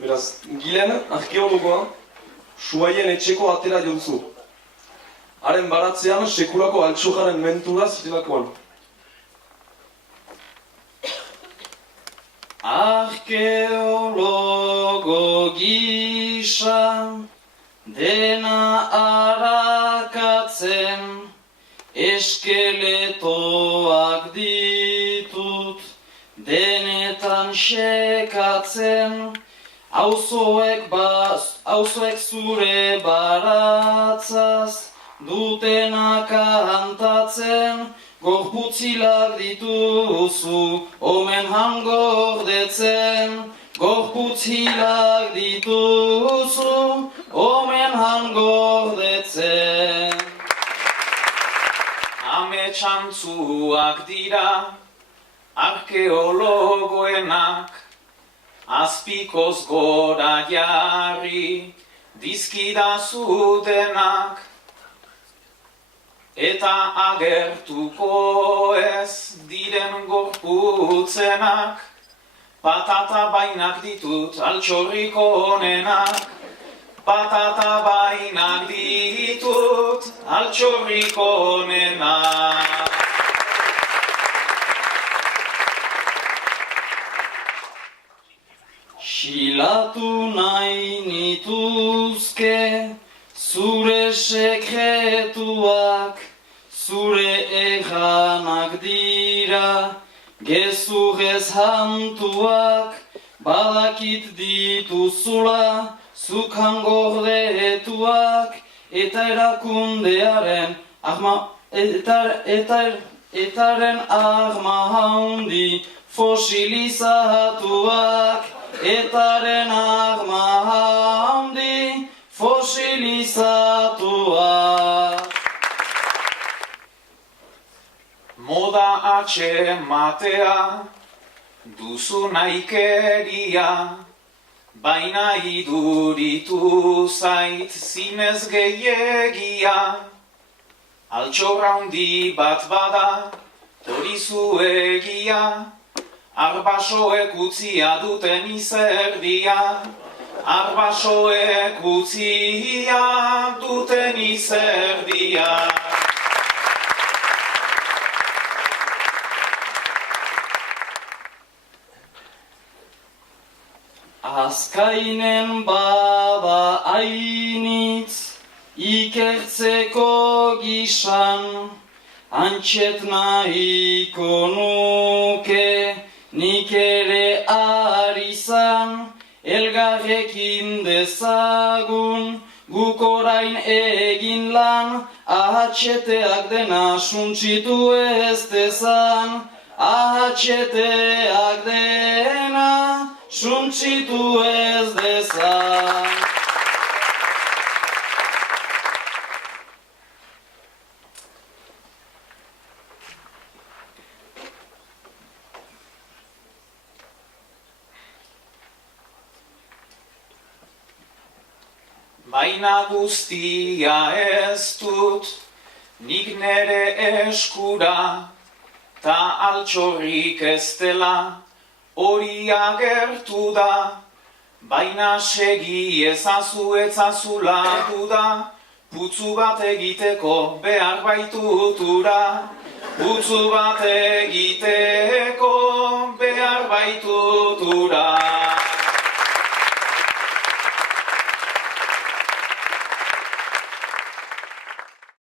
Beraz, Gilen, arkeologoa, Suaien etxeko atera jontzu. Haren baratzean, sekulako altxojaren mentura zirelakoan. Arkeologo gisa, dena arakatzen, eskeletoak ditut, denetan xekatzen, auzoek zure baratzaz, dutena kantatzen, gorputzilak dituzu, omen hangordetzen. Gorputzilak dituzu, omen hangordetzen. Ametxantzuak dira, arkeologoenak, azpikoz gora jarri, dizkidazutenak, eta agertuko ez diren gorputzenak, patata bainak ditut altxorriko honenak, patata bainak ditut altxorriko honenak. Xilatu nahi nituzke, zure sekretuak, zure erranak dira, gezurrez hantuak, badakit dituzula, zuk hangordetuak, eta erakundearen etaren arma haundi fosilizatuak, etaren arma haundi fosilizatuak. Moda atxematea, duzu naikeria, baina iduritu zait zinez gehiagia. Altxorra handi bat bada, horizu egia, arbasoek utzia duten izerdia, arbasoek utzia duten izerdia. Azkainen bada ainitz, ikertzeko gisan, antxet nahiko nuke, nik ere arizan, elgarrekin dezagun, guk orain egin lan, ahatxeteak dena suntsitu ez dezan, ahatxeteak dena suntsitu ez dezan. Baina guztia ez dut, nik nere eskura, ta altxorrik ez dela, hori agertu da, baina segi ezazu etzazulatu da, putzu bat egiteko behar baitutura, putzu bat egiteko behar baitutura.